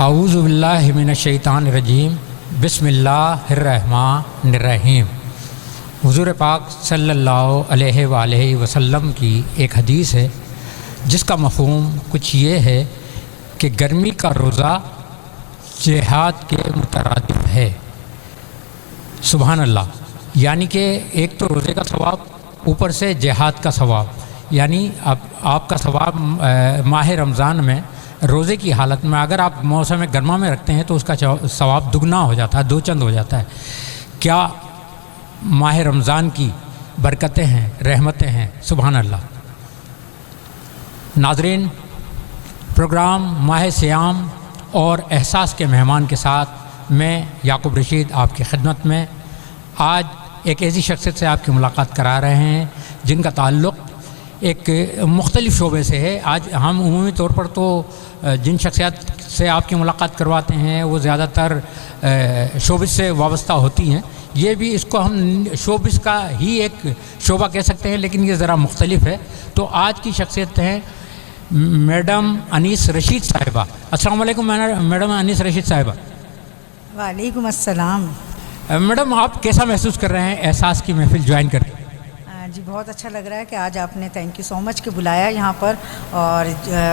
اعوذ باللہ من الشیطان الرجیم بسم اللہ الرحمن الرحیم۔ حضور پاک صلی اللہ علیہ وآلہ وسلم کی ایک حدیث ہے جس کا مفہوم کچھ یہ ہے کہ گرمی کا روزہ جہاد کے مترادف ہے۔ سبحان اللہ، یعنی کہ ایک تو روزے کا ثواب، اوپر سے جہاد کا ثواب، یعنی اب آپ کا ثواب ماہ رمضان میں روزے کی حالت میں اگر آپ موسم گرما میں رکھتے ہیں تو اس کا ثواب دگنا ہو جاتا ہے، دو چند ہو جاتا ہے۔ کیا ماہ رمضان کی برکتیں ہیں، رحمتیں ہیں، سبحان اللہ۔ ناظرین، پروگرام ماہ سیام اور احساس کے مہمان کے ساتھ میں یعقوب رشید آپ کی خدمت میں آج ایک ایسی شخصیت سے آپ کی ملاقات کرا رہے ہیں جن کا تعلق ایک مختلف شعبے سے ہے۔ آج ہم عمومی طور پر تو جن شخصیات سے آپ کی ملاقات کرواتے ہیں وہ زیادہ تر شوبز سے وابستہ ہوتی ہیں، یہ بھی اس کو ہم شوبز کا ہی ایک شعبہ کہہ سکتے ہیں، لیکن یہ ذرا مختلف ہے۔ تو آج کی شخصیت ہیں میڈم انیس رشید صاحبہ۔ السلام علیکم میڈم انیس رشید صاحبہ۔ وعلیکم السلام۔ میڈم، آپ کیسا محسوس کر رہے ہیں احساس کی محفل جوائن کر کے؟ جی بہت اچھا لگ رہا ہے کہ آج آپ نے تھینک یو سو مچ کہ بلایا یہاں پر اور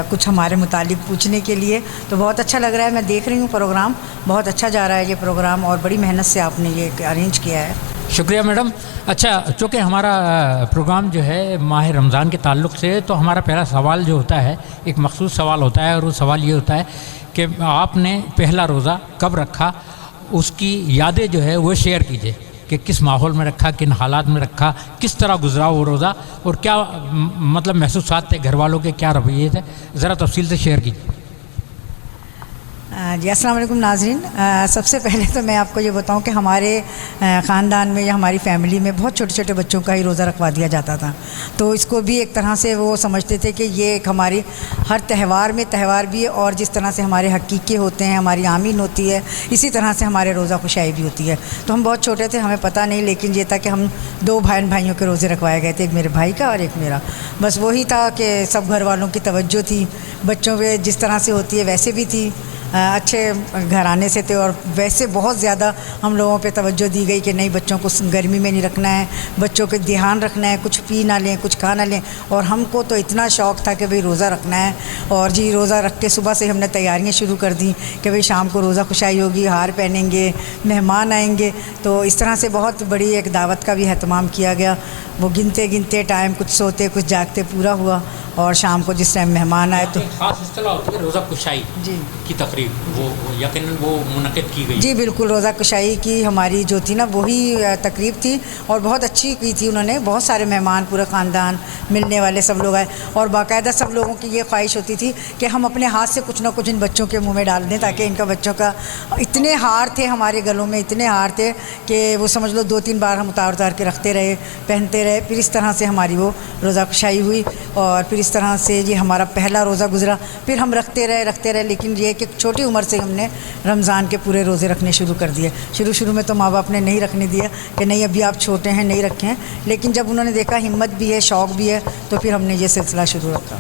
کچھ ہمارے متعلق پوچھنے کے لیے، تو بہت اچھا لگ رہا ہے۔ میں دیکھ رہی ہوں پروگرام، بہت اچھا جا رہا ہے یہ پروگرام اور بڑی محنت سے آپ نے یہ ارینج کیا ہے۔ شکریہ میڈم۔ اچھا، چونکہ ہمارا پروگرام جو ہے ماہ رمضان کے تعلق سے، تو ہمارا پہلا سوال جو ہوتا ہے ایک مخصوص سوال ہوتا ہے، اور وہ سوال یہ ہوتا ہے کہ آپ نے پہلا روزہ کب رکھا، اس کی یادیں جو ہے وہ شیئر کیجیے کہ کس ماحول میں رکھا، کن حالات میں رکھا، کس طرح گزرا وہ روزہ، اور کیا مطلب محسوسات تھے، گھر والوں کے کیا رویے تھے، ذرا تفصیل سے شیئر کیجیے۔ جی السلام علیکم ناظرین۔ سب سے پہلے تو میں آپ کو یہ بتاؤں کہ ہمارے خاندان میں یا ہماری فیملی میں بہت چھوٹے چھوٹے بچوں کا ہی روزہ رکھوا دیا جاتا تھا، تو اس کو بھی ایک طرح سے وہ سمجھتے تھے کہ یہ ایک ہماری ہر تہوار میں تہوار بھی ہے، اور جس طرح سے ہمارے حقیقے ہوتے ہیں، ہماری آمین ہوتی ہے، اسی طرح سے ہمارے روزہ خوشائی بھی ہوتی ہے۔ تو ہم بہت چھوٹے تھے، ہمیں پتہ نہیں، لیکن یہ تھا کہ ہم دو بھائیوں کے روزے رکھوائے گئے تھے، ایک میرے بھائی کا اور ایک میرا۔ بس وہی تھا کہ سب گھر والوں کی توجہ تھی، بچوں پہ جس طرح سے ہوتی ہے ویسے بھی تھی، اچھے گھرانے سے تھے، اور ویسے بہت زیادہ ہم لوگوں پہ توجہ دی گئی کہ نہیں، بچوں کو گرمی میں نہیں رکھنا ہے، بچوں کے دھیان رکھنا ہے، کچھ پی نہ لیں، کچھ کھا نہ لیں۔ اور ہم کو تو اتنا شوق تھا کہ بھئی روزہ رکھنا ہے، اور جی روزہ رکھ کے صبح سے ہم نے تیاریاں شروع کر دیں کہ بھئی شام کو روزہ خوشائی ہوگی، ہار پہنیں گے، مہمان آئیں گے، تو اس طرح سے بہت بڑی ایک دعوت کا بھی اہتمام کیا گیا۔ وہ گنتے ٹائم، کچھ سوتے کچھ جاگتے پورا ہوا، اور شام کو جس ٹائم مہمان آئے تو خاص اصطلاح ہوتی ہے روزہ کشائی کی تقریب، وہ یقیناً وہ منعقد کی گئی۔ جی بالکل، روزہ کشائی کی ہماری جو تھی نا وہی تقریب تھی، اور بہت اچھی کی تھی انہوں نے، بہت سارے مہمان، پورے خاندان، ملنے والے سب لوگ آئے، اور باقاعدہ سب لوگوں کی یہ خواہش ہوتی تھی کہ ہم اپنے ہاتھ سے کچھ نہ کچھ ان بچوں کے منہ میں ڈال دیں، تاکہ ان کا بچوں کا اتنے ہار تھے ہمارے گلوں میں، اتنے ہار تھے کہ وہ سمجھ لو 2-3 بار ہم اتار کے رکھتے رہے، پہنتے رہے۔ پھر اس طرح سے ہماری وہ روزہ کشائی ہوئی، اور پھر اس طرح سے یہ ہمارا پہلا روزہ گزرا۔ پھر ہم رکھتے رہے، لیکن یہ کہ چھوٹی عمر سے ہم نے رمضان کے پورے روزے رکھنے شروع کر دیے۔ شروع میں تو ماں باپ نے نہیں رکھنے دیا کہ نہیں ابھی آپ چھوٹے ہیں، نہیں رکھیں، لیکن جب انہوں نے دیکھا ہمت بھی ہے، شوق بھی ہے، تو پھر ہم نے یہ سلسلہ شروع رکھا۔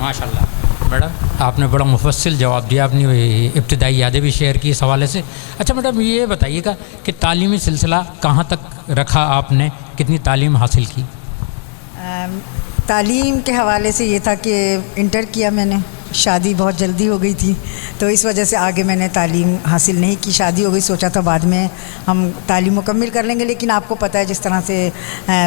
ماشاء اللہ میڈم، آپ نے بڑا مفصل جواب دیا، اپنی ابتدائی یادیں بھی شیئر کی اس حوالے سے۔ اچھا میڈم، یہ بتائیے گا کہ تعلیمی سلسلہ کہاں تک رکھا آپ نے، کتنی تعلیم حاصل کی؟ تعلیم کے حوالے سے یہ تھا کہ انٹر کیا میں نے، شادی بہت جلدی ہو گئی تھی، تو اس وجہ سے آگے میں نے تعلیم حاصل نہیں کی، شادی ہو گئی، سوچا تھا بعد میں ہم تعلیم مکمل کر لیں گے، لیکن آپ کو پتہ ہے جس طرح سے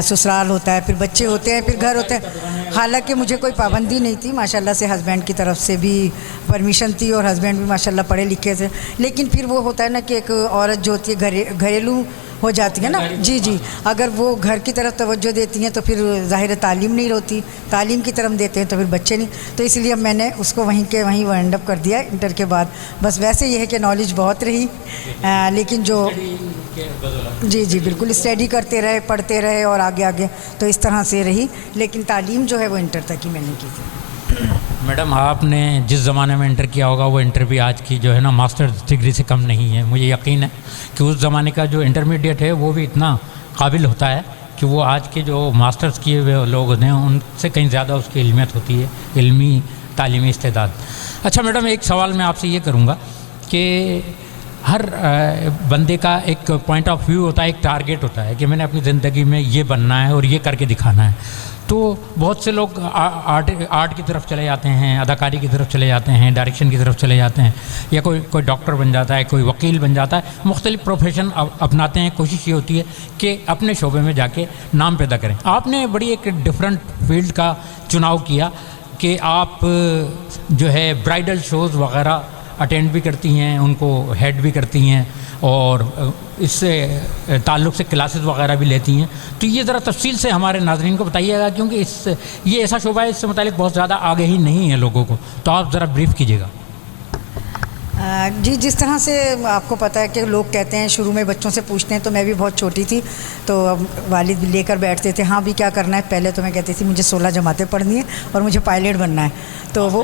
سسرال ہوتا ہے، پھر بچے ہوتے ہیں، پھر گھر ہوتے ہیں۔ حالانکہ مجھے کوئی پابندی نہیں تھی، ماشاءاللہ سے ہسبینڈ کی طرف سے بھی پرمیشن تھی، اور ہسبینڈ بھی ماشاءاللہ پڑھے لکھے تھے، لیکن پھر وہ ہوتا ہے نا کہ ایک عورت جو ہوتی ہے گھریلو ہو جاتی ہے نا، جی اگر وہ گھر کی طرف توجہ دیتی ہیں تو پھر ظاہر تعلیم نہیں ہوتی، تعلیم کی طرف دیتے ہیں تو پھر بچے نہیں، تو اس لیے میں نے اس کو وہیں وائنڈ اپ کر دیا انٹر کے بعد۔ بس ویسے یہ ہے کہ نالج بہت رہی، لیکن جو جی بالکل اسٹڈی کرتے رہے، پڑھتے رہے، اور آگے تو اس طرح سے رہی، لیکن تعلیم جو ہے وہ انٹر تک ہی میں نے کی تھی۔ میڈم، آپ نے جس زمانے میں انٹر کیا ہوگا وہ انٹر بھی آج کی جو ہے نا ماسٹر ڈگری سے کم نہیں ہے۔ مجھے یقین ہے کہ اس زمانے کا جو انٹرمیڈیٹ ہے وہ بھی اتنا قابل ہوتا ہے کہ وہ آج کے جو ماسٹرز کیے ہوئے لوگ ہیں ان سے کہیں زیادہ اس کی علمیت ہوتی ہے، علمی تعلیمی استعداد۔ اچھا میڈم، ایک سوال میں آپ سے یہ کروں گا کہ ہر بندے کا ایک پوائنٹ آف ویو ہوتا ہے، ایک ٹارگیٹ ہوتا ہے کہ میں نے اپنی زندگی میں یہ بننا ہے اور یہ کر کے دکھانا ہے. تو بہت سے لوگ آرٹ کی طرف چلے جاتے ہیں، اداکاری کی طرف چلے جاتے ہیں، ڈائریکشن کی طرف چلے جاتے ہیں، یا کوئی ڈاکٹر بن جاتا ہے، کوئی وکیل بن جاتا ہے، مختلف پروفیشن اپناتے ہیں. کوشش یہ ہوتی ہے کہ اپنے شعبے میں جا کے نام پیدا کریں. آپ نے بڑی ایک ڈفرینٹ فیلڈ کا چناؤ کیا کہ آپ جو ہے برائڈل شوز وغیرہ اٹینڈ بھی کرتی ہیں، ان کو ہیڈ بھی کرتی ہیں، اور اس سے تعلق سے کلاسز وغیرہ بھی لیتی ہیں. تو یہ ذرا تفصیل سے ہمارے ناظرین کو بتائیے گا، کیونکہ یہ ایسا شعبہ ہے اس سے متعلق بہت زیادہ آگہی نہیں ہے لوگوں کو. تو آپ ذرا بریف کیجیے گا. جی، جس طرح سے آپ کو پتہ ہے کہ لوگ کہتے ہیں شروع میں بچوں سے پوچھتے ہیں، تو میں بھی بہت چھوٹی تھی تو والد لے کر بیٹھتے تھے، ہاں بھی کیا کرنا ہے. پہلے تو میں کہتی تھی مجھے 16 جماعتیں پڑھنی ہیں اور مجھے پائلٹ بننا ہے. تو وہ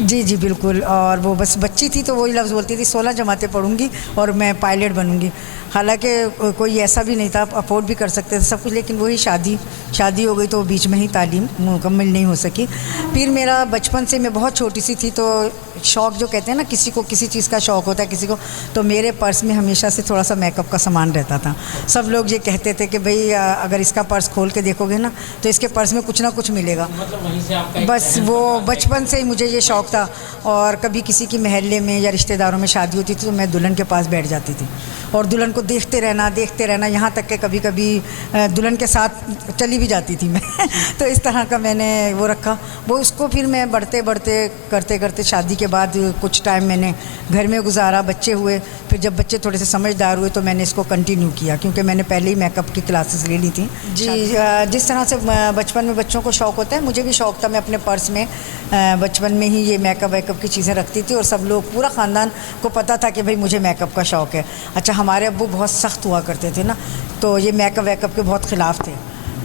جی بالکل، اور وہ بس بچی تھی تو وہی لفظ بولتی تھی 16 جماعتیں پڑھوں گی اور میں پائلٹ بنوں گی. حالانکہ کوئی ایسا بھی نہیں تھا، افورڈ بھی کر سکتے تھے سب کچھ، لیکن وہی شادی ہو گئی تو بیچ میں ہی تعلیم مکمل نہیں ہو سکی. پھر میرا بچپن سے، میں بہت چھوٹی سی تھی تو شوق جو کہتے ہیں نا، کسی کو کسی چیز کا شوق ہوتا ہے کسی کو، تو میرے پرس میں ہمیشہ سے تھوڑا سا میک اپ کا سامان رہتا تھا. سب لوگ یہ کہتے تھے کہ بھئی اگر اس کا پرس کھول کے دیکھو گے نا تو اس کے پرس میں کچھ نہ کچھ ملے گا. بس وہ بچپن سے ہی مجھے یہ شوق تھا. اور کبھی کسی کی محلے میں یا رشتہ داروں میں شادی ہوتی تھی تو میں دلہن کے پاس بیٹھ جاتی تھی اور دلہن کو دیکھتے رہنا، یہاں تک کہ کبھی کبھی دلہن کے ساتھ چلی بھی جاتی تھی میں. تو اس طرح کا میں نے وہ رکھا. وہ اس کو پھر میں بڑھتے کرتے شادی کے بعد کچھ ٹائم میں نے گھر میں گزارا، بچے ہوئے. پھر جب بچے تھوڑے سے سمجھدار ہوئے تو میں نے اس کو کنٹینیو کیا، کیونکہ میں نے پہلے ہی میک اپ کی کلاسز لے لی تھیں. جی، جس طرح سے بچپن میں بچوں کو شوق ہوتا ہے، مجھے بھی شوق تھا. میں اپنے پرس میں بچپن میں ہی یہ میک اپ کی چیزیں رکھتی تھی اور سب لوگ، پورا خاندان کو پتہ تھا کہ بھئی مجھے میک اپ کا شوق ہے. اچھا، ہمارے ابو بہت سخت ہوا کرتے تھے نا، تو یہ میک اپ کے بہت خلاف تھے.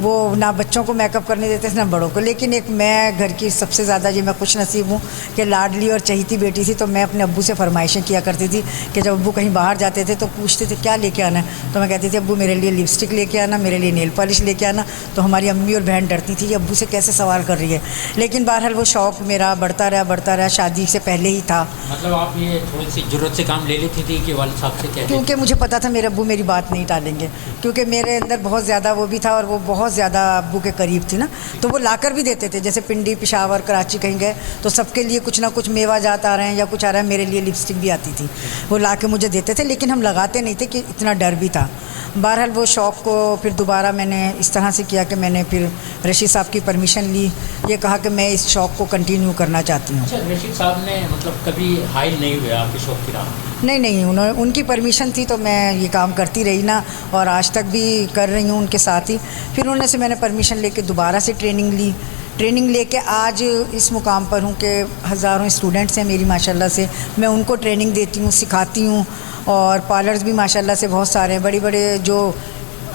وہ نہ بچوں کو میک اپ کرنے دیتے تھے نہ بڑوں کو. لیکن ایک میں گھر کی سب سے زیادہ میں خوش نصیب ہوں کہ لاڈلی اور چہیتی بیٹی تھی. تو میں اپنے ابو سے فرمائشیں کیا کرتی تھی کہ جب ابو کہیں باہر جاتے تھے تو پوچھتے تھے کیا لے کے آنا ہے، تو میں کہتی تھی ابو میرے لیے لپسٹک لے کے آنا، میرے لیے نیل پالش لے کے آنا. تو ہماری امی اور بہن ڈرتی تھی کہ ابو سے کیسے سوال کر رہی ہے. لیکن بہرحال وہ شوق میرا بڑھتا رہا. شادی سے پہلے ہی تھا. مطلب آپ یہ تھوڑی سی ضرورت سے کام لے لیتی تھی کہ والد صاحب سے کہتے؟ کیونکہ مجھے پتا تھا میرے ابو میری بات نہیں ٹالیں گے، کیونکہ میرے اندر بہت زیادہ وہ بھی تھا اور وہ بہت زیادہ ابو کے قریب تھی نا. تو وہ لا کر بھی دیتے تھے، جیسے پنڈی، پشاور، کراچی کہیں گئے تو سب کے لیے کچھ نہ کچھ میوہ جات آ رہے ہیں یا کچھ آ رہا ہے. میرے لیے لپسٹک بھی آتی تھی، وہ لا کے مجھے دیتے تھے، لیکن ہم لگاتے نہیں تھے کہ اتنا ڈر بھی تھا. بہرحال وہ شوق کو پھر دوبارہ میں نے اس طرح سے کیا کہ میں نے پھر رشید صاحب کی پرمیشن لی. یہ کہا کہ میں اس شوق کو کنٹینیو کرنا چاہتی ہوں. اچھا، رشید صاحب نے مطلب کبھی حائل نہیں ہوئے آپ کے شوق کی راہ؟ نہیں، ان کی پرمیشن تھی تو میں یہ کام کرتی رہی نا، اور آج تک بھی کر رہی ہوں ان کے ساتھ ہی. پھر انہوں سے میں نے پرمیشن لے کے دوبارہ سے ٹریننگ لے کے آج اس مقام پر ہوں کہ ہزاروں اسٹوڈنٹس ہیں میری ماشاءاللہ سے. میں ان کو ٹریننگ دیتی ہوں، سکھاتی ہوں. اور پارلرز بھی ماشاءاللہ سے بہت سارے ہیں، بڑے جو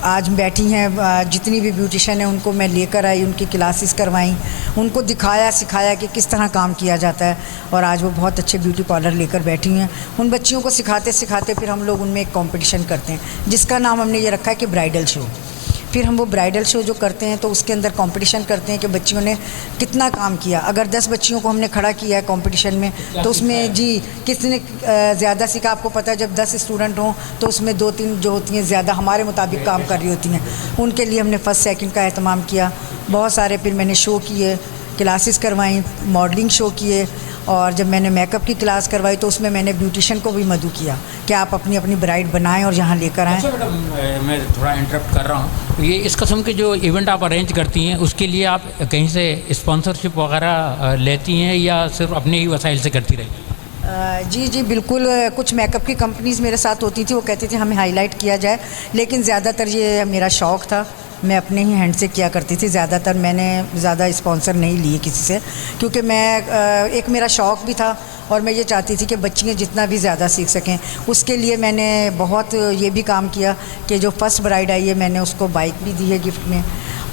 آج بیٹھی ہیں، جتنی بھی بیوٹیشن ہیں ان کو میں لے کر آئی، ان کی کلاسز کروائیں، ان کو دکھایا سکھایا کہ کس طرح کام کیا جاتا ہے. اور آج وہ بہت اچھے بیوٹی پارلر لے کر بیٹھی ہیں. ان بچیوں کو سکھاتے پھر ہم لوگ ان میں ایک کمپٹیشن کرتے ہیں جس کا نام ہم نے یہ رکھا ہے کہ برائڈل شو. پھر ہم وہ برائڈل شو جو کرتے ہیں تو اس کے اندر کمپٹیشن کرتے ہیں کہ بچیوں نے کتنا کام کیا. اگر 10 بچیوں کو ہم نے کھڑا کیا ہے کمپٹیشن میں تو اس میں جی کتنے زیادہ سیکھا. آپ کو پتہ ہے جب 10 اسٹوڈنٹ ہوں تو اس میں 2-3 جو ہوتی ہیں زیادہ ہمارے مطابق کام کر رہی ہوتی ہیں. ان کے لیے ہم نے فرسٹ سیکنڈ کا اہتمام کیا. بہت سارے پھر میں نے شو کیے، کلاسز کروائیں، ماڈلنگ شو کیے. اور جب میں نے میک اپ کی کلاس کروائی تو اس میں نے بیوٹیشن کو بھی مدعو کیا کہ آپ اپنی برائڈ بنائیں اور یہاں لے کر آئیں. اچھا میڈم، میں تھوڑا انٹرپٹ کر رہا ہوں. یہ اس قسم کے جو ایونٹ آپ ارینج کرتی ہیں اس کے لیے آپ کہیں سے اسپانسرشپ وغیرہ لیتی ہیں یا صرف اپنے ہی وسائل سے کرتی رہی؟ جی بالکل. کچھ میک اپ کی کمپنیز میرے ساتھ ہوتی تھی، وہ کہتی تھی ہمیں ہائی لائٹ کیا جائے، لیکن زیادہ تر یہ میرا شوق تھا، میں اپنے ہی ہینڈ سے کیا کرتی تھی. زیادہ تر میں نے زیادہ اسپانسر نہیں لیے کسی سے، کیونکہ میں ایک میرا شوق بھی تھا اور میں یہ چاہتی تھی کہ بچیاں جتنا بھی زیادہ سیکھ سکیں. اس کے لیے میں نے بہت یہ بھی کام کیا کہ جو فرسٹ برائڈ آئی ہے میں نے اس کو بائک بھی دی ہے گفٹ میں.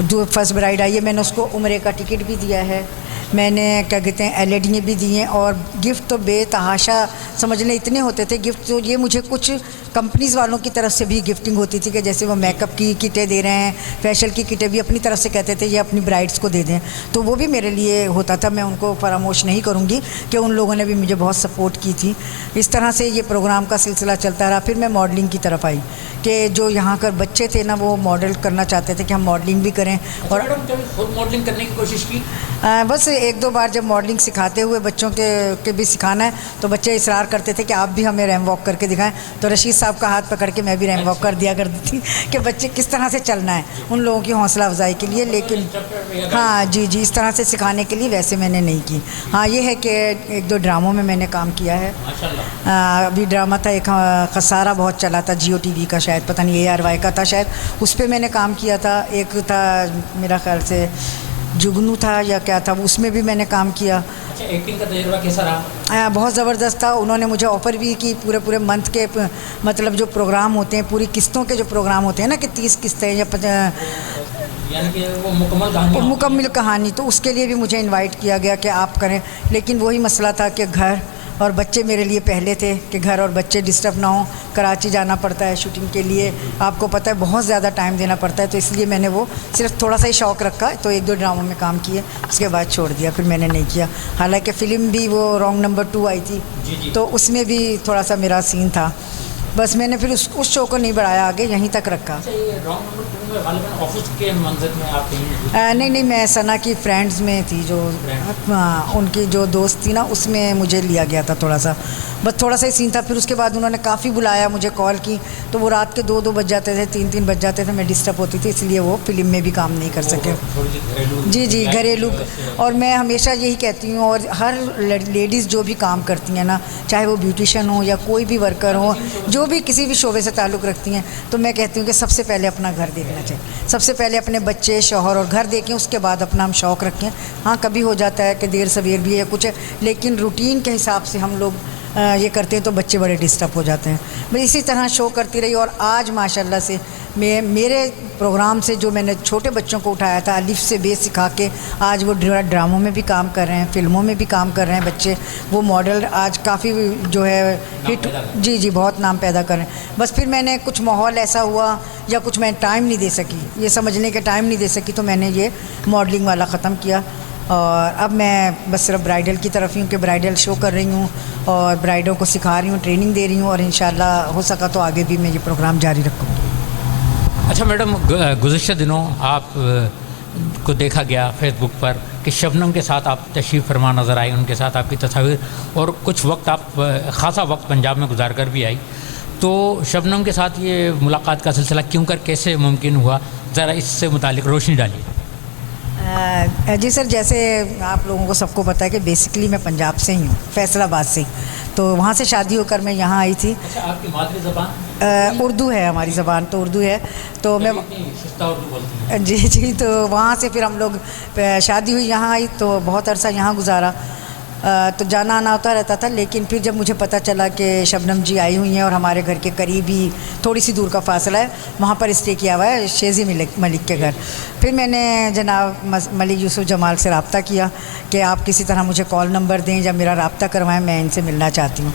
جو فرسٹ برائڈ آئی ہے میں نے اس کو عمرے کا ٹکٹ بھی دیا ہے. میں نے کیا کہتے ہیں LED بھی دی ہیں، اور گفٹ تو بے تحاشا سمجھ لیں اتنے ہوتے تھے گفٹ. تو یہ مجھے کچھ کمپنیز والوں کی طرف سے بھی گفٹنگ ہوتی تھی کہ جیسے وہ میک اپ کی کٹیں دے رہے ہیں، فیشل کی کٹیں بھی اپنی طرف سے کہتے تھے یہ اپنی برائڈس کو دے دیں. تو وہ بھی میرے لیے ہوتا تھا، میں ان کو فراموش نہیں کروں گی کہ ان لوگوں نے بھی مجھے بہت سپورٹ کی تھی. اس طرح سے یہ پروگرام کا سلسلہ چلتا رہا. پھر میں ماڈلنگ کی طرف آئی کہ جو یہاں کر بچے تھے نا وہ ماڈل کرنا چاہتے تھے کہ ہم ماڈلنگ بھی کریں. اور خود ماڈلنگ کرنے کی کوشش کی؟ بس ایک دو بار جب ماڈلنگ سکھاتے ہوئے بچوں کے بھی سکھانا ہے تو بچے اصرار کرتے تھے کہ آپ بھی ہمیں ریم واک کر کے دکھائیں. تو رشید صاحب کا ہاتھ پکڑ کے میں بھی ریم واک کر دیا کرتی تھی کہ بچے کس طرح سے چلنا ہے ان لوگوں کی حوصلہ افزائی کے لیے. لیکن ہاں جی اس طرح سے سکھانے کے لیے ویسے میں نے نہیں کی. ہاں یہ ہے کہ ایک دو ڈراموں میں نے کام کیا ہے. ابھی ڈرامہ تھا ایک خسارہ بہت چلا تھا جیو ٹی وی کا، شاید پتہ نہیں ARY کا تھا شاید، اس پہ میں نے کام کیا تھا. ایک تھا میرا خیال سے جگنو تھا یا کیا تھا، اس میں بھی میں نے کام کیا. ایکٹنگ کا تجربہ کیسا رہا؟ بہت زبردست تھا. انہوں نے مجھے آفر بھی کی پورے منتھ کے، مطلب جو پروگرام ہوتے ہیں پوری قسطوں کے جو پروگرام ہوتے ہیں نا کہ 30 قسطیں یا یعنی کہ وہ مکمل کہانی، تو اس کے لیے بھی مجھے انوائٹ کیا گیا کہ آپ کریں. لیکن وہی مسئلہ تھا کہ گھر اور بچے میرے لیے پہلے تھے کہ گھر اور بچے ڈسٹرب نہ ہوں. کراچی جانا پڑتا ہے شوٹنگ کے لیے، آپ کو پتہ ہے بہت زیادہ ٹائم دینا پڑتا ہے. تو اس لیے میں نے وہ صرف تھوڑا سا ہی شوق رکھا. تو ایک دو ڈراموں میں کام کیے، اس کے بعد چھوڑ دیا، پھر میں نے نہیں کیا. حالانکہ فلم بھی وہ رانگ نمبر 2 آئی تھی تو اس میں بھی تھوڑا سا میرا سین تھا. بس میں نے پھر اس شو کو نہیں بڑھایا آگے، یہیں تک رکھا. نہیں میں ثنا کی فرینڈز میں تھی، جو ان کی جو دوست تھی نا اس میں مجھے لیا گیا تھا تھوڑا سا، بس تھوڑا سا ہی سین تھا. پھر اس کے بعد انہوں نے کافی بلایا، مجھے کال کی تو وہ رات کے 2 بج جاتے تھے، 3 بج جاتے تھے، میں ڈسٹرب ہوتی تھی، اس لیے وہ فلم میں بھی کام نہیں کر سکے. جی گھریلو. اور میں ہمیشہ یہی کہتی ہوں، اور ہر لیڈیز جو بھی کام کرتی ہیں نا، چاہے وہ بیوٹیشین ہو یا کوئی بھی ورکر ہو، جو بھی کسی بھی شعبے سے تعلق رکھتی ہیں، تو میں کہتی ہوں کہ سب سے پہلے اپنا گھر دیکھنا چاہیے. سب سے پہلے اپنے بچے، شوہر اور گھر دیکھیں، اس کے بعد اپنا ہم شوق رکھیں. ہاں کبھی ہو جاتا ہے کہ دیر سویر بھی ہے کچھ ہے، لیکن روٹین کے حساب سے ہم لوگ یہ کرتے ہیں تو بچے بڑے ڈسٹرب ہو جاتے ہیں. میں اسی طرح شو کرتی رہی. اور آج ماشاءاللہ سے میرے پروگرام سے جو میں نے چھوٹے بچوں کو اٹھایا تھا الف سے بے سکھا کے، آج وہ ڈراموں میں بھی کام کر رہے ہیں، فلموں میں بھی کام کر رہے ہیں بچے. وہ ماڈل آج کافی جو ہے ہٹ، جی بہت نام پیدا کر رہے ہیں. بس پھر میں نے کچھ ماحول ایسا ہوا یا کچھ میں ٹائم نہیں دے سکی، یہ سمجھنے کے ٹائم نہیں دے سکی، تو میں نے یہ ماڈلنگ والا ختم کیا. اور اب میں بس صرف برائڈل کی طرف ہی ہوں کہ برائڈل شو کر رہی ہوں اور برائڈوں کو سکھا رہی ہوں، ٹریننگ دے رہی ہوں، اور انشاءاللہ ہو سکا تو آگے بھی میں یہ پروگرام جاری رکھوں گی. اچھا میڈم، گزشتہ دنوں آپ کو دیکھا گیا فیس بک پر کہ شبنم کے ساتھ آپ تشریف فرما نظر آئی، ان کے ساتھ آپ کی تصاویر، اور کچھ وقت آپ خاصا وقت پنجاب میں گزار کر بھی آئی. تو شبنم کے ساتھ یہ ملاقات کا سلسلہ کیوں کر کیسے ممکن ہوا، ذرا اس سے متعلق روشنی ڈالیے. جی سر، جیسے آپ لوگوں کو سب کو پتہ ہے کہ بیسکلی میں پنجاب سے ہی ہوں، فیصل آباد سے، تو وہاں سے شادی ہو کر میں یہاں آئی تھی. اچھا، آپ کی مادری زبان اردو ہے، ہماری زبان تو اردو ہے. تو میں جی تو وہاں سے پھر ہم لوگ شادی ہوئی، یہاں آئی تو بہت عرصہ یہاں گزارا. تو جانا آنا ہوتا رہتا تھا. لیکن پھر جب مجھے پتہ چلا کہ شبنم جی آئی ہوئی ہیں اور ہمارے گھر کے قریب ہی تھوڑی سی دور کا فاصلہ ہے، وہاں پر اسٹے کیا ہوا ہے شیزی ملک کے گھر، پھر میں نے جناب ملک یوسف جمال سے رابطہ کیا کہ آپ کسی طرح مجھے کال نمبر دیں یا میرا رابطہ کروائیں، میں ان سے ملنا چاہتی ہوں.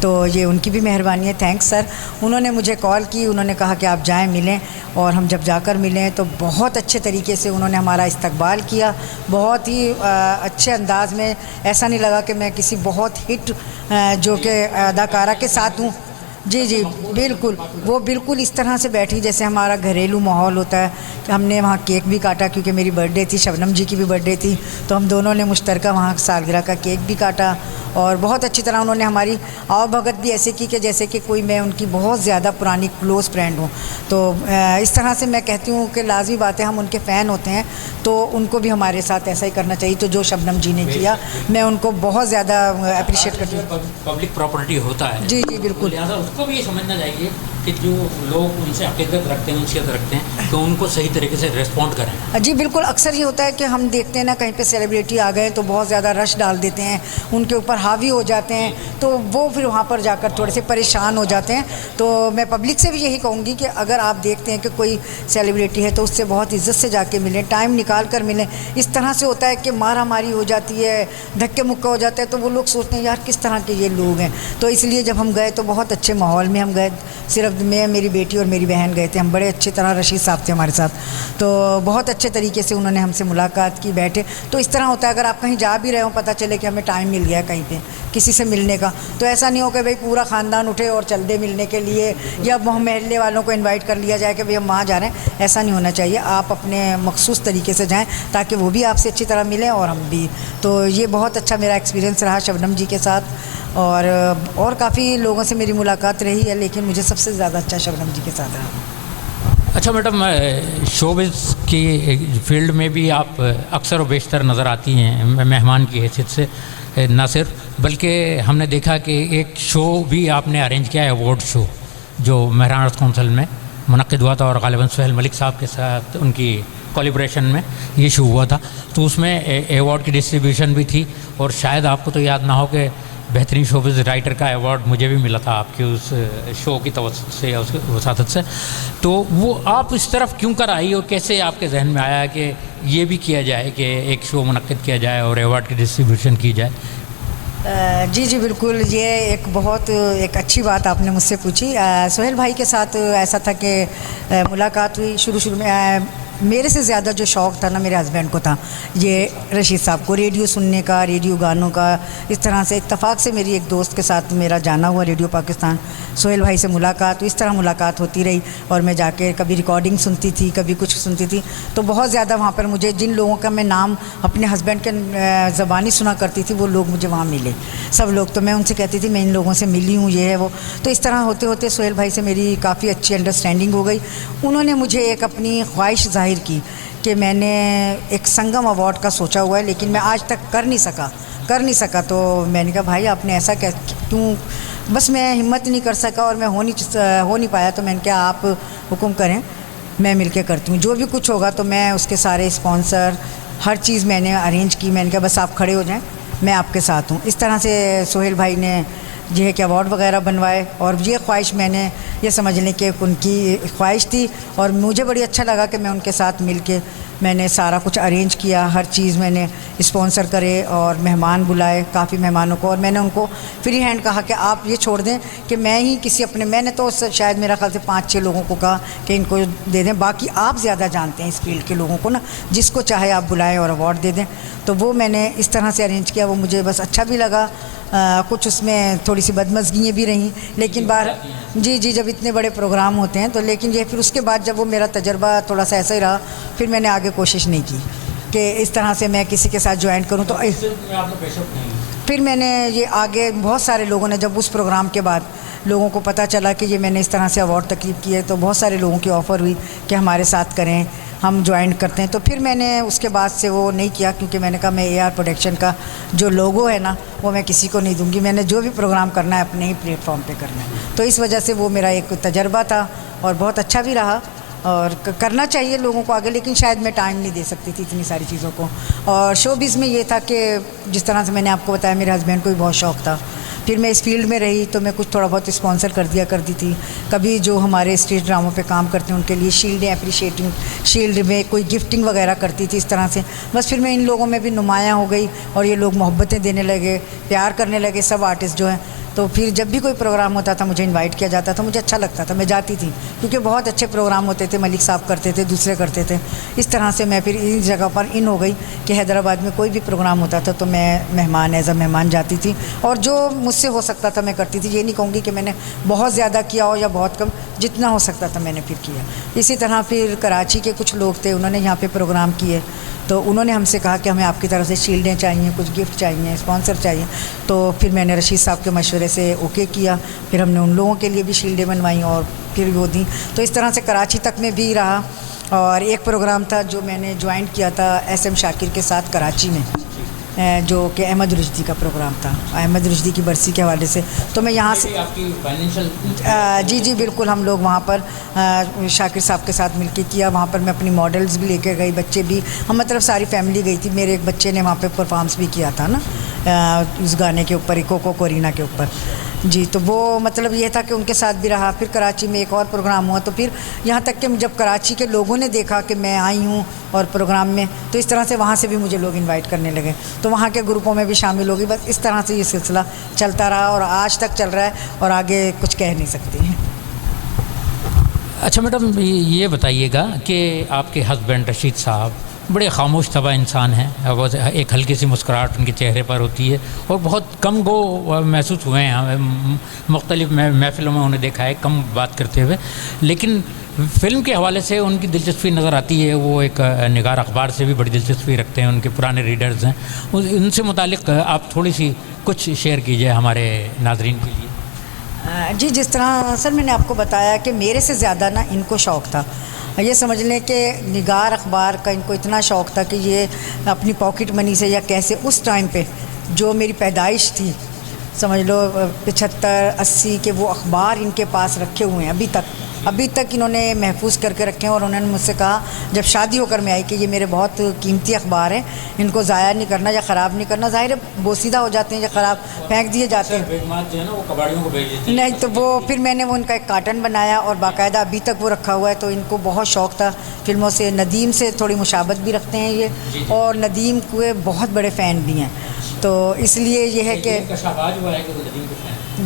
تو یہ ان کی بھی مہربانی ہے، تھینکس سر. انہوں نے مجھے کال کی، انہوں نے کہا کہ آپ جائیں ملیں، اور ہم جب جا کر ملیں تو بہت اچھے طریقے سے انہوں نے ہمارا استقبال کیا، بہت ہی اچھے انداز میں. ایسا نہیں لگا کہ میں کسی بہت ہٹ جو کہ اداکارہ کے ساتھ ہوں. جی بالکل، وہ بالکل اس طرح سے بیٹھی جیسے ہمارا گھریلو ماحول ہوتا ہے. کہ ہم نے وہاں کیک بھی کاٹا کیونکہ میری برتھ ڈے تھی، شبنم جی کی بھی برتھ ڈے تھی، تو ہم دونوں نے مشترکہ وہاں سالگرہ کا کیک بھی کاٹا. اور بہت اچھی طرح انہوں نے ہماری آؤ بھگت بھی ایسے کی کہ جیسے کہ کوئی میں ان کی بہت زیادہ پرانی کلوز فرینڈ ہوں. تو اس طرح سے میں کہتی ہوں کہ لازمی بات ہے، ہم ان کے فین ہوتے ہیں تو ان کو بھی ہمارے ساتھ ایسا ہی کرنا چاہیے. تو جو شبنم جی نے کیا میں ان کو بہت زیادہ اپریشیٹ کرتی ہوں. پبلک پراپرٹی ہوتا ہے، جی بالکل، لہٰذا اس کو بھی یہ سمجھنا چاہیے کہ جو لوگ ان سے عقیدت رکھتے ہیں، انسیت رکھتے ہیں، تو ان کو صحیح طریقے سے ریسپونڈ کریں؟ جی بالکل، اکثر یہ ہوتا ہے کہ ہم دیکھتے ہیں نا کہیں پہ سیلیبریٹی آ گئے تو بہت زیادہ رش ڈال دیتے ہیں، ان کے اوپر حاوی ہو جاتے ہیں، تو وہ پھر وہاں پر جا کر تھوڑے سے پریشان ہو جاتے ہیں. تو میں پبلک سے بھی یہی کہوں گی کہ اگر آپ دیکھتے ہیں کہ کوئی سیلیبریٹی ہے تو اس سے بہت عزت سے جا کے ملیں، ٹائم نکال کر ملیں. اس طرح سے ہوتا ہے کہ مارا ماری ہو جاتی ہے، دھکے مکہ ہو جاتا ہے، تو وہ لوگ سوچتے ہیں یار کس طرح کے یہ لوگ ہیں. تو اس لیے جب ہم گئے تو بہت اچھے ماحول میں ہم گئے، صرف میں، میری بیٹی اور میری بہن گئے تھے. ہم بڑے اچھی طرح، رشید صاحب تھے ہمارے ساتھ، تو بہت اچھے طریقے سے انہوں نے ہم سے ملاقات کی، بیٹھے. تو اس طرح ہوتا ہے اگر آپ کہیں جا بھی رہے ہوں، پتہ چلے کہ ہمیں ٹائم مل گیا کہیں پہ کسی سے ملنے کا، تو ایسا نہیں ہو کہ بھئی پورا خاندان اٹھے اور چل دے ملنے کے لیے، یا محلے والوں کو انوائٹ کر لیا جائے کہ بھئی ہم وہاں جا رہے ہیں. ایسا نہیں ہونا چاہیے. آپ اپنے مخصوص طریقے سے جائیں تاکہ وہ بھی آپ سے اچھی طرح ملیں اور ہم بھی. تو یہ بہت اچھا میرا ایکسپیرینس رہا شبنم جی کے ساتھ، اور کافی لوگوں سے میری ملاقات رہی ہے، لیکن مجھے سب سے زیادہ اچھا شبنم جی کے ساتھ رہا. اچھا میڈم، شوبز کی فیلڈ میں بھی آپ اکثر و بیشتر نظر آتی ہیں مہمان کی حیثیت سے، نہ صرف بلکہ ہم نے دیکھا کہ ایک شو بھی آپ نے ارینج کیا ہے، ایوارڈ شو، جو مہران آرٹس کونسل میں منعقد ہوا تھا، اور غالباً سہیل ملک صاحب کے ساتھ ان کی کولیبریشن میں یہ شو ہوا تھا. تو اس میں ایوارڈ کی ڈسٹریبیوشن بھی تھی، اور شاید آپ کو تو یاد نہ ہو کہ بہترین شوبز رائٹر کا ایوارڈ مجھے بھی ملا تھا آپ کے اس شو کی توسط سے یا اس کی وساطت سے. تو وہ آپ اس طرف کیوں کر آئی، اور کیسے آپ کے ذہن میں آیا کہ یہ بھی کیا جائے کہ ایک شو منعقد کیا جائے اور ایوارڈ کی ڈسٹریبیوشن کی جائے؟ جی بالکل، یہ ایک اچھی بات آپ نے مجھ سے پوچھی. سہیل بھائی کے ساتھ ایسا تھا کہ ملاقات ہوئی. شروع میں میرے سے زیادہ جو شوق تھا نا میرے ہسبینڈ کو تھا، یہ رشید صاحب کو ریڈیو سننے کا، ریڈیو گانوں کا. اس طرح سے اتفاق سے میری ایک دوست کے ساتھ میرا جانا ہوا ریڈیو پاکستان، سہیل بھائی سے ملاقات. اس طرح ملاقات ہوتی رہی، اور میں جا کے کبھی ریکارڈنگ سنتی تھی، کبھی کچھ سنتی تھی. تو بہت زیادہ وہاں پر مجھے جن لوگوں کا میں نام اپنے ہسبینڈ کے زبانی سنا کرتی تھی، وہ لوگ مجھے وہاں ملے، سب لوگ. تو میں ان سے کہتی تھی میں ان لوگوں سے ملی ہوں، یہ ہے وہ. تو اس طرح ہوتے ہوتے سہیل بھائی سے میری کافی اچھی انڈرسٹینڈنگ ہو گئی. انہوں نے مجھے ایک اپنی خواہش ظاہر کی کہ میں نے ایک سنگم ایوارڈ کا سوچا ہوا ہے، لیکن میں آج تک کر نہیں سکا. تو میں نے کہا بھائی آپ نے ایسا کیوں؟ بس میں ہمت نہیں کر سکا اور میں ہو نہیں پایا. تو میں نے کہا آپ حکم کریں، میں مل کے کرتی ہوں. جو بھی کچھ ہوگا تو میں اس کے سارے اسپانسر، ہر چیز میں نے ارینج کی. میں نے کہا بس آپ کھڑے ہو جائیں، میں آپ کے ساتھ ہوں. اس طرح سے سہیل بھائی نے یہ ہے کہ ایوارڈ وغیرہ بنوائے، اور یہ خواہش میں نے یہ سمجھ لیں کہ ان کی خواہش تھی، اور مجھے بڑی اچھا لگا کہ میں ان کے ساتھ مل کے میں نے سارا کچھ ارینج کیا. ہر چیز میں نے اسپانسر کرے اور مہمان بلائے، کافی مہمانوں کو. اور میں نے ان کو فری ہینڈ کہا کہ آپ یہ چھوڑ دیں کہ میں ہی میں نے تو شاید میرا خیال سے 5-6 لوگوں کو کہا کہ ان کو دے دیں، باقی آپ زیادہ جانتے ہیں اس فیلڈ کے لوگوں کو نا، جس کو چاہے آپ بلائیں اور ایوارڈ دے دیں. تو وہ میں نے اس طرح سے ارینج کیا. وہ مجھے بس اچھا بھی لگا. کچھ اس میں تھوڑی سی بدمزگیاں بھی رہیں، لیکن جی جب اتنے بڑے پروگرام ہوتے ہیں تو، لیکن یہ پھر اس کے بعد جب وہ میرا تجربہ تھوڑا سا ایسا ہی رہا، پھر میں نے آگے کوشش نہیں کی کہ اس طرح سے میں کسی کے ساتھ جوائن کروں. تو پھر میں نے یہ آگے بہت سارے لوگوں نے، جب اس پروگرام کے بعد لوگوں کو پتہ چلا کہ یہ میں نے اس طرح سے ایوارڈ تقریب کی ہے، تو بہت سارے لوگوں کی آفر ہوئی کہ ہمارے ساتھ کریں، ہم جوائن کرتے ہیں. تو پھر میں نے اس کے بعد سے وہ نہیں کیا، کیونکہ میں نے کہا میں اے آر پروڈکشن کا جو لوگو ہے نا وہ میں کسی کو نہیں دوں گی. میں نے جو بھی پروگرام کرنا ہے اپنے ہی پلیٹ فارم پہ کرنا ہے. تو اس وجہ سے وہ میرا ایک تجربہ تھا اور بہت اچھا بھی رہا، اور کرنا چاہیے لوگوں کو آگے، لیکن شاید میں ٹائم نہیں دے سکتی تھی اتنی ساری چیزوں کو. اور شوبز میں یہ تھا کہ جس طرح سے میں نے آپ کو بتایا، میرے ہسبینڈ کو بھی بہت شوق تھا. پھر میں اس فیلڈ میں رہی تو میں کچھ تھوڑا بہت اسپانسر کر دیا کرتی تھی. کبھی جو ہمارے اسٹیج ڈراموں پہ کام کرتے ہیں ان کے لیے شیلڈیں، اپریشیٹنگ شیلڈ میں کوئی گفٹنگ وغیرہ کرتی تھی. اس طرح سے بس پھر میں ان لوگوں میں بھی نمایاں ہو گئی، اور یہ لوگ محبتیں دینے لگے، پیار کرنے لگے سب آرٹسٹ جو ہیں. تو پھر جب بھی کوئی پروگرام ہوتا تھا مجھے انوائٹ کیا جاتا تھا، مجھے اچھا لگتا تھا، میں جاتی تھی، کیونکہ بہت اچھے پروگرام ہوتے تھے. ملک صاحب کرتے تھے، دوسرے کرتے تھے. اس طرح سے میں پھر اس جگہ پر ان ہو گئی کہ حیدرآباد میں کوئی بھی پروگرام ہوتا تھا تو میں مہمان ایز اے مہمان جاتی تھی، اور جو مجھ سے ہو سکتا تھا میں کرتی تھی. یہ نہیں کہوں گی کہ میں نے بہت زیادہ کیا ہو یا بہت کم، جتنا ہو سکتا تھا میں نے پھر کیا. اسی طرح پھر کراچی کے کچھ لوگ تھے، انہوں نے یہاں پہ پروگرام کیے، تو انہوں نے ہم سے کہا کہ ہمیں آپ کی طرف سے شیلڈیں چاہیے، کچھ گفٹ چاہیے، اسپانسر چاہیے. تو پھر میں نے رشید صاحب کے مشورے سے اوکے کیا. پھر ہم نے ان لوگوں کے لیے بھی شیلڈیں بنوائیں اور پھر وہ دیں. تو اس طرح سے کراچی تک میں بھی رہا. اور ایک پروگرام تھا جو میں نے جوائن کیا تھا ایس ایم شاکر کے ساتھ کراچی میں، جو کہ احمد رشدی کا پروگرام تھا، احمد رشدی کی برسی کے حوالے سے. تو میں یہاں سے آپ کی فائنینشیل جی بالکل، ہم لوگ وہاں پر شاکر صاحب کے ساتھ مل کے کیا. وہاں پر میں اپنی ماڈلز بھی لے کے گئی، بچے بھی، ہم مطلب ساری فیملی گئی تھی. میرے ایک بچے نے وہاں پہ پرفارمنس بھی کیا تھا نا اس گانے کے اوپر، کوکو کورینا کے اوپر. جی تو وہ مطلب یہ تھا کہ ان کے ساتھ بھی رہا. پھر کراچی میں ایک اور پروگرام ہوا، تو پھر یہاں تک کہ جب کراچی کے لوگوں نے دیکھا کہ میں آئی ہوں اور پروگرام میں، تو اس طرح سے وہاں سے بھی مجھے لوگ انوائٹ کرنے لگے. تو وہاں کے گروپوں میں بھی شامل ہو گئی. بس اس طرح سے یہ سلسلہ چلتا رہا اور آج تک چل رہا ہے، اور آگے کچھ کہہ نہیں سکتی ہیں. اچھا میڈم، یہ بتائیے گا کہ آپ کے ہسبینڈ رشید صاحب بڑے خاموش طبع انسان ہیں. وہ ایک ہلکی سی مسکراہٹ ان کے چہرے پر ہوتی ہے، اور بہت کم گو محسوس ہوئے ہیں. مختلف محفلوں میں انہیں دیکھا ہے کم بات کرتے ہوئے، لیکن فلم کے حوالے سے ان کی دلچسپی نظر آتی ہے. وہ ایک نگار اخبار سے بھی بڑی دلچسپی رکھتے ہیں، ان کے پرانے ریڈرز ہیں. ان سے متعلق آپ تھوڑی سی کچھ شیئر کیجیے ہمارے ناظرین کے لیے. جی جس طرح سر میں نے آپ کو بتایا کہ میرے سے زیادہ نا ان کو شوق تھا. یہ سمجھ لیں کہ نگار اخبار کا ان کو اتنا شوق تھا کہ یہ اپنی پاکٹ منی سے یا کیسے اس ٹائم پہ جو میری پیدائش تھی، سمجھ لو 75 80 کے وہ اخبار ان کے پاس رکھے ہوئے ہیں ابھی تک انہوں نے محفوظ کر کے رکھے ہیں. اور انہوں نے مجھ سے کہا جب شادی ہو کر میں آئی کہ یہ میرے بہت قیمتی اخبار ہیں، ان کو ضائع نہیں کرنا یا خراب نہیں کرنا. ظاہر ہے بوسیدہ ہو جاتے ہیں یا خراب پھینک دیے جاتے ہیں. نہیں تو وہ پھر میں نے وہ ان کا ایک کارٹن بنایا اور باقاعدہ ابھی تک وہ رکھا ہوا ہے. تو ان کو بہت شوق تھا فلموں سے. ندیم سے تھوڑی مشابہت بھی رکھتے ہیں یہ، اور ندیم کے بہت بڑے فین بھی ہیں. تو اس لیے یہ ہے کہ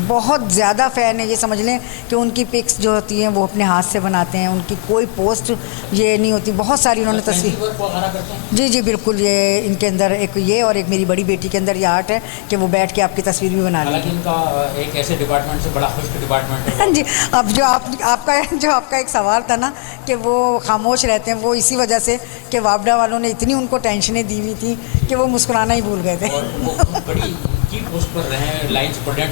بہت زیادہ فین ہے. یہ سمجھ لیں کہ ان کی پکس جو ہوتی ہیں وہ اپنے ہاتھ سے بناتے ہیں. ان کی کوئی پوسٹ یہ نہیں ہوتی. بہت ساری انہوں نے تصویر جی بالکل. یہ ان کے اندر ایک یہ اور ایک میری بڑی بیٹی کے اندر یہ آرٹ ہے کہ وہ بیٹھ کے آپ کی تصویر بھی بنا لیں. ان کا ایک ایسے ڈپارٹمنٹ سے بڑا خشک ڈپارٹمنٹ ہے. جی اب جو آپ کا ایک سوال تھا نا کہ وہ خاموش رہتے ہیں، وہ اسی وجہ سے کہ وابڈا والوں نے اتنی ان کو ٹینشنیں دی ہوئی تھی کہ وہ مسکرانا ہی بھول گئے تھے.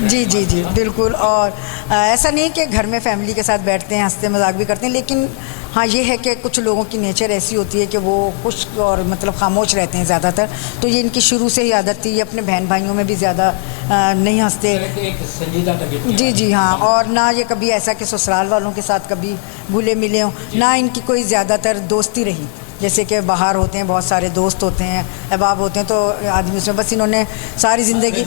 جی بالکل. اور ایسا نہیں کہ گھر میں فیملی کے ساتھ بیٹھتے ہیں، ہنستے مذاق بھی کرتے ہیں، لیکن ہاں یہ ہے کہ کچھ لوگوں کی نیچر ایسی ہوتی ہے کہ وہ خشک اور مطلب خاموش رہتے ہیں زیادہ تر. تو یہ ان کی شروع سے ہی عادت تھی. یہ اپنے بہن بھائیوں میں بھی زیادہ نہیں ہنستے. جی ہاں. اور نہ یہ کبھی ایسا کہ سسرال والوں کے ساتھ کبھی بھولے ملے ہوں، نہ ان کی کوئی زیادہ تر دوستی رہی. جیسے کہ باہر ہوتے ہیں بہت سارے دوست ہوتے ہیں، احباب ہوتے ہیں، تو آدمی اس میں بس انہوں نے ساری زندگی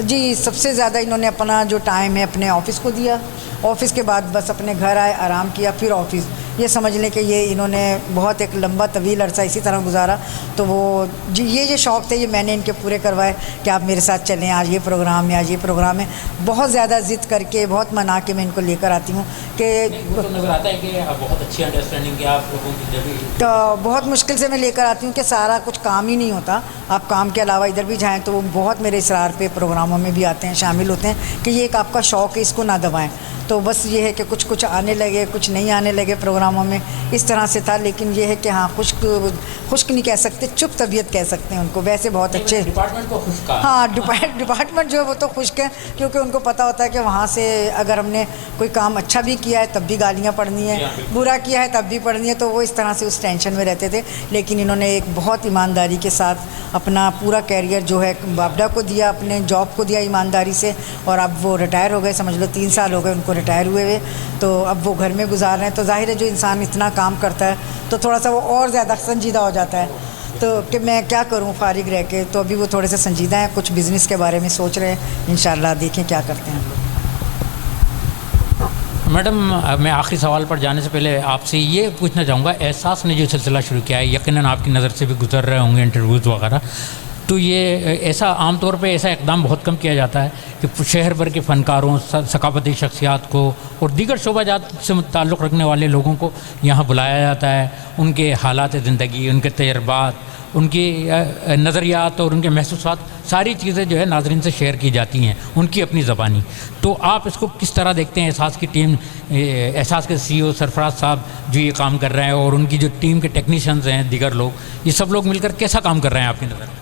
جی سب سے زیادہ انہوں نے اپنا جو ٹائم ہے اپنے آفس کو دیا. آفس کے بعد بس اپنے گھر آئے، آرام کیا، پھر آفس. یہ سمجھ لیں کہ یہ انہوں نے بہت ایک لمبا طویل عرصہ اسی طرح گزارا. تو وہ جی یہ شوق تھے یہ میں نے ان کے پورے کروائے کہ آپ میرے ساتھ چلیں، آج یہ پروگرام ہے، آج یہ پروگرام ہے. بہت زیادہ ضد کر کے بہت منا کے میں ان کو لے کر آتی ہوں کہ نظر آتا ہے کہ بہت اچھی انڈرسٹینڈنگ ہے آپ لوگوں کی. تو بہت مشکل سے میں لے کر آتی ہوں کہ سارا کچھ کام ہی نہیں ہوتا. آپ کام کے علاوہ ادھر بھی جائیں تو وہ بہت میرے اصرار پہ پروگراموں میں بھی آتے ہیں، شامل ہوتے ہیں کہ یہ ایک آپ کا شوق ہے، اس کو نہ دبائیں. تو بس یہ ہے کہ کچھ آنے لگے، کچھ نہیں آنے لگے پروگراموں میں، اس طرح سے تھا. لیکن یہ ہے کہ ہاں خشک نہیں کہہ سکتے، چپ طبیعت کہہ سکتے ہیں ان کو. ویسے بہت اچھے ڈپارٹمنٹ کو خشک. ہاں ڈپارٹمنٹ جو ہے وہ تو خشک ہے، کیونکہ ان کو پتہ ہوتا ہے کہ وہاں سے اگر ہم نے کوئی کام اچھا بھی کیا ہے تب بھی گالیاں پڑنی ہے، برا کیا ہے تب بھی پڑنی ہے. تو وہ اس طرح سے اس ٹینشن میں رہتے تھے. لیکن انہوں نے ایک بہت ایمانداری کے ساتھ اپنا پورا کیریئر جو ہے بابڈا کو دیا، اپنے جاب کو دیا ایمانداری سے. اور اب وہ ریٹائر ہو گئے، سمجھ لو 3 سال ہو گئے ان کو ریٹائر ہوئے. تو اب وہ گھر میں گزار رہے ہیں. تو ظاہر ہے جو انسان اتنا کام کرتا ہے تو تھوڑا سا وہ اور زیادہ سنجیدہ ہو جاتا ہے. تو کہ میں کیا کروں فارغ رہ کے. تو ابھی وہ تھوڑے سے سنجیدہ ہیں، کچھ بزنس کے بارے میں سوچ رہے ہیں. انشاءاللہ دیکھیں کیا کرتے ہیں. میڈم میں آخری سوال پر جانے سے پہلے آپ سے یہ پوچھنا چاہوں گا، احساس نے جو سلسلہ شروع کیا ہے، یقیناً آپ کی نظر سے بھی گزر رہے ہوں گے انٹرویوز وغیرہ، تو یہ ایسا عام طور پہ ایسا اقدام بہت کم کیا جاتا ہے کہ شہر بھر کے فنکاروں، ثقافتی شخصیات کو اور دیگر شعبہ جات سے تعلق رکھنے والے لوگوں کو یہاں بلایا جاتا ہے. ان کے حالات زندگی، ان کے تجربات، ان کی نظریات اور ان کے محسوسات، ساری چیزیں جو ہے ناظرین سے شیئر کی جاتی ہیں ان کی اپنی زبانی. تو آپ اس کو کس طرح دیکھتے ہیں؟ احساس کی ٹیم، احساس کے CEO سرفراز صاحب جو یہ کام کر رہے ہیں، اور ان کی جو ٹیم کے ٹیکنیشینز ہیں، دیگر لوگ، یہ سب لوگ مل کر کیسا کام کر رہے ہیں آپ کی نظر؟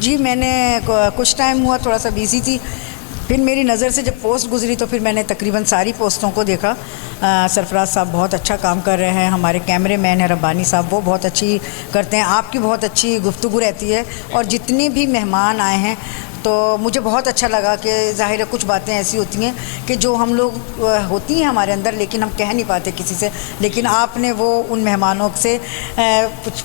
جی میں نے کچھ ٹائم ہوا تھوڑا سا بیزی تھی، پھر میری نظر سے جب پوسٹ گزری تو پھر میں نے تقریباً ساری پوسٹوں کو دیکھا. سرفراز صاحب بہت اچھا کام کر رہے ہیں, ہمارے کیمرے مین ہیں ربانی صاحب, وہ بہت اچھی کرتے ہیں, آپ کی بہت اچھی گفتگو رہتی ہے, اور جتنے بھی مہمان آئے ہیں تو مجھے بہت اچھا لگا کہ ظاہر ہے کچھ باتیں ایسی ہوتی ہیں کہ جو ہم لوگ ہوتی ہیں ہمارے اندر لیکن ہم کہہ نہیں پاتے کسی سے, لیکن آپ نے وہ ان مہمانوں سے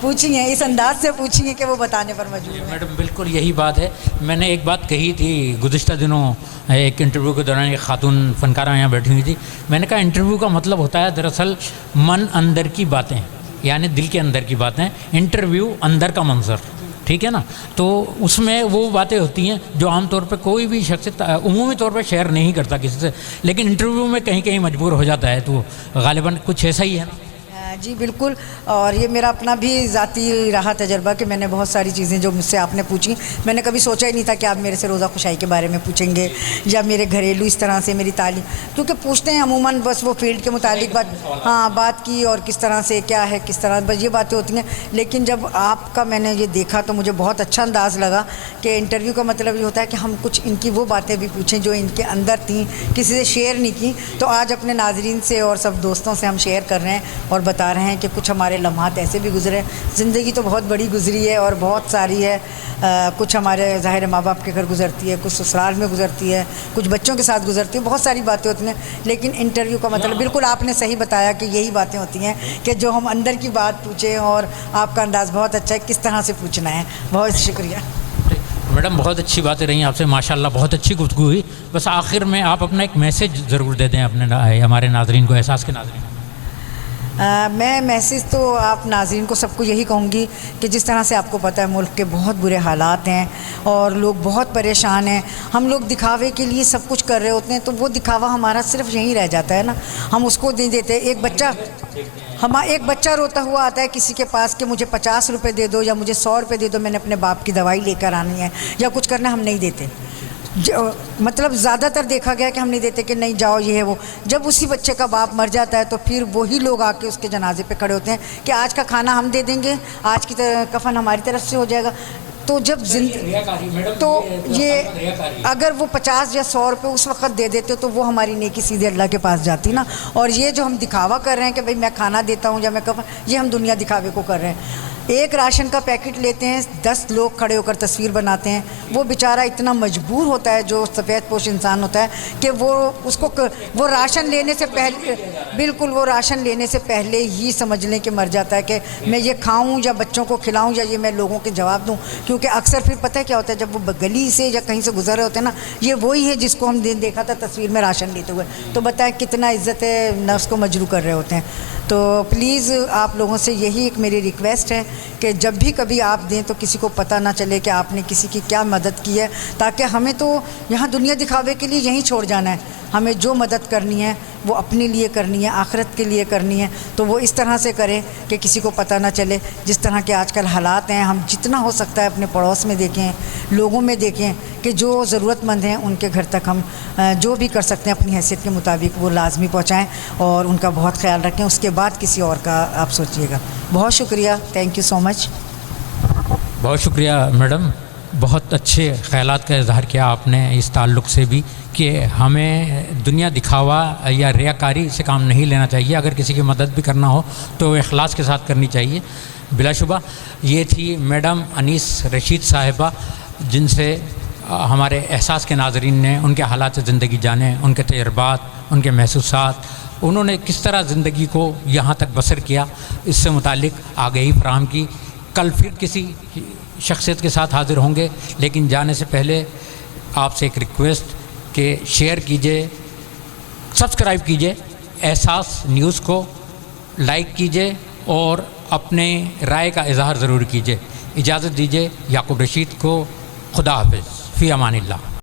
پوچھی ہیں, اس انداز سے پوچھی ہیں کہ وہ بتانے پر مجبور ہیں. میڈم بالکل یہی بات ہے. میں نے ایک بات کہی تھی گزشتہ دنوں ایک انٹرویو کے دوران, ایک خاتون فنکارہ یہاں بیٹھی ہوئی تھی. میں نے کہا انٹرویو کا مطلب ہوتا ہے دراصل من اندر کی باتیں, یعنی دل کے اندر کی باتیں. انٹرویو اندر کا منظر, ٹھیک ہے نا. تو اس میں وہ باتیں ہوتی ہیں جو عام طور پہ کوئی بھی شخص عمومی طور پہ شیئر نہیں کرتا کسی سے, لیکن انٹرویو میں کہیں کہیں مجبور ہو جاتا ہے. تو غالباً کچھ ایسا ہی ہے نا. جی بالکل, اور یہ میرا اپنا بھی ذاتی رہا تجربہ کہ میں نے بہت ساری چیزیں جو مجھ سے آپ نے پوچھی, میں نے کبھی سوچا ہی نہیں تھا کہ آپ میرے سے روزہ خوشائی کے بارے میں پوچھیں گے یا میرے گھریلو اس طرح سے میری تعلیم, کیونکہ پوچھتے ہیں عموماً بس وہ فیلڈ کے متعلق بات کی اور کس طرح سے کیا ہے کس طرح, بس یہ باتیں ہوتی ہیں. لیکن جب آپ کا میں نے یہ دیکھا تو مجھے بہت اچھا انداز لگا کہ انٹرویو کا مطلب یہ ہوتا ہے کہ ہم کچھ ان کی وہ باتیں بھی پوچھیں جو ان کے اندر تھیں, کسی سے شیئر نہیں کی. تو آج اپنے ناظرین سے اور سب دوستوں سے ہم شیئر کر رہے ہیں اور بتا رہے ہیں کہ کچھ ہمارے لمحات ایسے بھی گزرے. زندگی تو بہت بڑی گزری ہے اور بہت ساری ہے, کچھ ہمارے ظاہر ماں باپ کے گھر گزرتی ہے, کچھ سسرال میں گزرتی ہے, کچھ بچوں کے ساتھ گزرتی ہے, بہت ساری باتیں ہوتی ہیں. لیکن انٹرویو کا مطلب بالکل آپ نے صحیح بتایا کہ یہی باتیں ہوتی ہیں کہ جو ہم اندر کی بات پوچھیں, اور آپ کا انداز بہت اچھا ہے کس طرح سے پوچھنا ہے. بہت شکریہ میڈم, بہت اچھی باتیں رہیں آپ سے ماشاءاللہ, بہت اچھی گفتگو ہوئی. بس آخر میں آپ اپنا ایک میسیج ضرور دے دیں اپنے ہمارے ناظرین کو, احساس کے ناظرین. میں میسیج تو آپ ناظرین کو سب کو یہی کہوں گی کہ جس طرح سے آپ کو پتہ ہے ملک کے بہت برے حالات ہیں اور لوگ بہت پریشان ہیں. ہم لوگ دکھاوے کے لیے سب کچھ کر رہے ہوتے ہیں, تو وہ دکھاوا ہمارا صرف یہیں رہ جاتا ہے نا, ہم اس کو دے دیتے. ایک بچہ روتا ہوا آتا ہے کسی کے پاس کہ مجھے 50 روپے دے دو یا مجھے 100 روپے دے دو, میں نے اپنے باپ کی دوائی لے کر آنی ہے یا کچھ کرنا, ہم نہیں دیتے. مطلب زیادہ تر دیکھا گیا کہ ہم نہیں دیتے کہ نہیں جاؤ یہ ہے وہ. جب اسی بچے کا باپ مر جاتا ہے تو پھر وہی لوگ آ کے اس کے جنازے پہ کھڑے ہوتے ہیں کہ آج کا کھانا ہم دے دیں گے, آج کی کفن ہماری طرف سے ہو جائے گا. تو جب تو یہ اگر وہ 50 یا 100 روپے اس وقت دے دیتے تو وہ ہماری نیکی سیدھے اللہ کے پاس جاتی نا. اور یہ جو ہم دکھاوا کر رہے ہیں کہ بھئی میں کھانا دیتا ہوں یا میں کفن, یہ ہم دنیا دکھاوے کو کر رہے ہیں. ایک راشن کا پیکٹ لیتے ہیں, 10 لوگ کھڑے ہو کر تصویر بناتے ہیں. وہ بیچارہ اتنا مجبور ہوتا ہے جو سفید پوش انسان ہوتا ہے کہ وہ راشن لینے سے پہلے, بالکل وہ راشن لینے سے پہلے ہی سمجھ لیں کہ مر جاتا ہے کہ میں یہ کھاؤں یا بچوں کو کھلاؤں یا یہ میں لوگوں کے جواب دوں. کیونکہ اکثر پھر پتہ ہے کیا ہوتا ہے, جب وہ گلی سے یا کہیں سے گزر رہے ہوتے ہیں نا, یہ وہی ہے جس کو ہم دیکھا تھا تصویر میں راشن لیتے ہوئے. تو بتائیں کتنا عزت نفس کو مجروح کر رہے ہوتے ہیں. تو پلیز آپ لوگوں سے یہی ایک میری ریکویسٹ ہے کہ جب بھی کبھی آپ دیں تو کسی کو پتہ نہ چلے کہ آپ نے کسی کی کیا مدد کی ہے, تاکہ ہمیں تو یہاں دنیا دکھاوے کے لیے یہیں چھوڑ جانا ہے. ہمیں جو مدد کرنی ہے وہ اپنے لیے کرنی ہے, آخرت کے لیے کرنی ہے. تو وہ اس طرح سے کریں کہ کسی کو پتہ نہ چلے. جس طرح کے آج کل حالات ہیں, ہم جتنا ہو سکتا ہے اپنے پڑوس میں دیکھیں, لوگوں میں دیکھیں کہ جو ضرورت مند ہیں ان کے گھر تک ہم جو بھی کر سکتے ہیں اپنی حیثیت کے مطابق وہ لازمی پہنچائیں اور ان کا بہت خیال رکھیں. اس کے بعد کسی اور کا آپ سوچیے گا. بہت شکریہ, تھینک یو سو مچ. بہت شکریہ میڈم, بہت اچھے خیالات کا اظہار کیا آپ نے اس تعلق سے بھی کہ ہمیں دنیا دکھاوا یا ریاکاری سے کام نہیں لینا چاہیے. اگر کسی کی مدد بھی کرنا ہو تو اخلاص کے ساتھ کرنی چاہیے. بلا شبہ یہ تھی میڈم انیس رشید صاحبہ, جن سے ہمارے احساس کے ناظرین نے ان کے حالات سے زندگی جانے, ان کے تجربات, ان کے محسوسات, انہوں نے کس طرح زندگی کو یہاں تک بسر کیا, اس سے متعلق آگہی فراہم کی. کل پھر کسی شخصیت کے ساتھ حاضر ہوں گے, لیکن جانے سے پہلے آپ سے ایک ریکویسٹ کہ شیئر کیجئے, سبسکرائب کیجئے, احساس نیوز کو لائک کیجئے اور اپنے رائے کا اظہار ضرور کیجئے. اجازت دیجئے یعقوب رشید کو. خدا حافظ, فی امان اللہ.